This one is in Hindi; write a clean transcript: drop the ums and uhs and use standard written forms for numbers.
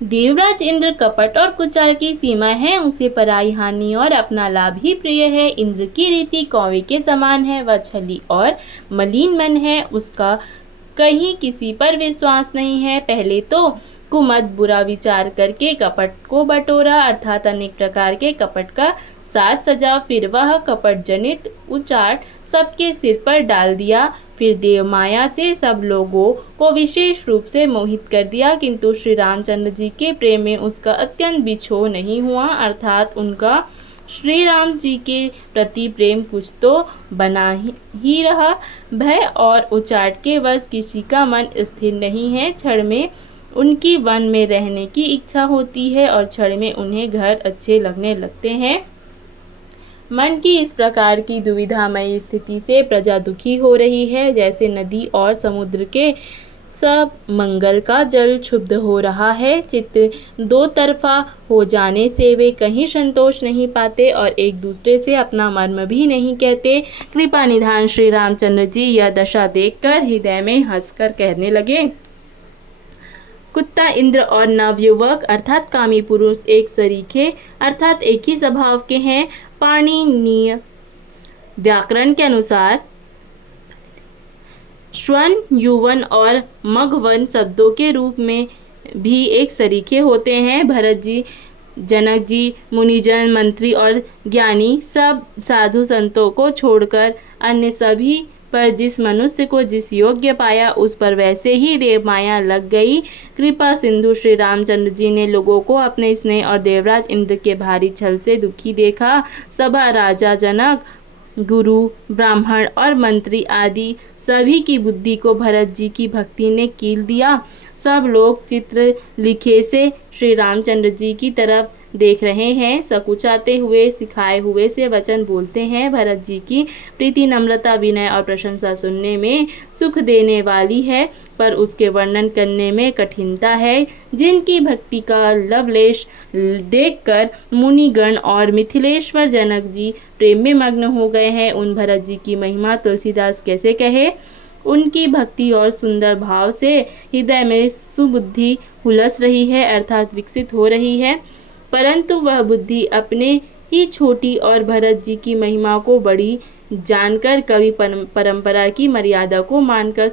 देवराज इंद्र कपट और कुचाल की सीमा है, उसे पराई हानि और अपना लाभ ही प्रिय है। इंद्र की रीति कौवे के समान है, वह छली और मलिन मन है, उसका कहीं किसी पर विश्वास नहीं है। पहले तो कुमत बुरा विचार करके कपट को बटोरा, अर्थात अनेक प्रकार के कपट का साज सजा, फिर वह कपट जनित उचाट सबके सिर पर डाल दिया। फिर देव माया से सब लोगों को विशेष रूप से मोहित कर दिया, किंतु श्री रामचंद्र जी के प्रेम में उसका अत्यंत बिछोह नहीं हुआ, अर्थात उनका श्री राम जी के प्रति प्रेम कुछ तो बना ही रहा। भय और उचाट के वश किसी का मन स्थिर नहीं है। क्षण में उनकी वन में रहने की इच्छा होती है और क्षण में उन्हें घर अच्छे लगने लगते हैं। मन की इस प्रकार की दुविधामयी स्थिति से प्रजा दुखी हो रही है, जैसे नदी और समुद्र के सब मंगल का जल क्षुब्ध हो रहा है। चित्त दो तरफा हो जाने से वे कहीं संतोष नहीं पाते और एक दूसरे से अपना मर्म भी नहीं कहते। कृपा निधान श्री रामचंद्र जी यह दशा देखकर हृदय में हंसकर कहने लगे, कुत्ता इंद्र और नवयुवक अर्थात कामी पुरुष एक सरीखे अर्थात एक ही स्वभाव के हैं। पाणिनीय व्याकरण के अनुसार श्वन, युवन और मघवन शब्दों के रूप में भी एक सरीखे होते हैं। भरत जी, जनक जी, मुनिजन, मंत्री और ज्ञानी सब साधु संतों को छोड़कर अन्य सभी पर जिस मनुष्य को जिस योग्य पाया उस पर वैसे ही देव माया लग गई। कृपा सिंधु श्री रामचंद्र जी ने लोगों को अपने स्नेह और देवराज इंद्र के भारी छल से दुखी देखा। सभा, राजा जनक, गुरु, ब्राह्मण और मंत्री आदि सभी की बुद्धि को भरत जी की भक्ति ने कील दिया। सब लोग चित्र लिखे से श्री रामचंद्र जी की तरफ देख रहे हैं, सकुचाते हुए सिखाए हुए से वचन बोलते हैं। भरत जी की प्रीति, नम्रता, विनय और प्रशंसा सुनने में सुख देने वाली है, पर उसके वर्णन करने में कठिनता है। जिनकी भक्ति का लवलेश देखकर मुनिगण और मिथिलेश्वर जनक जी प्रेम में मग्न हो गए हैं, उन भरत जी की महिमा तुलसीदास कैसे कहे। उनकी भक्ति और सुंदर भाव से हृदय में सुबुद्धि हुलस रही है, अर्थात विकसित हो रही है, परंतु वह बुद्धि अपने ही छोटी और भरत जी की महिमा को बड़ी जानकर कवि परंपरा की मर्यादा को मानकर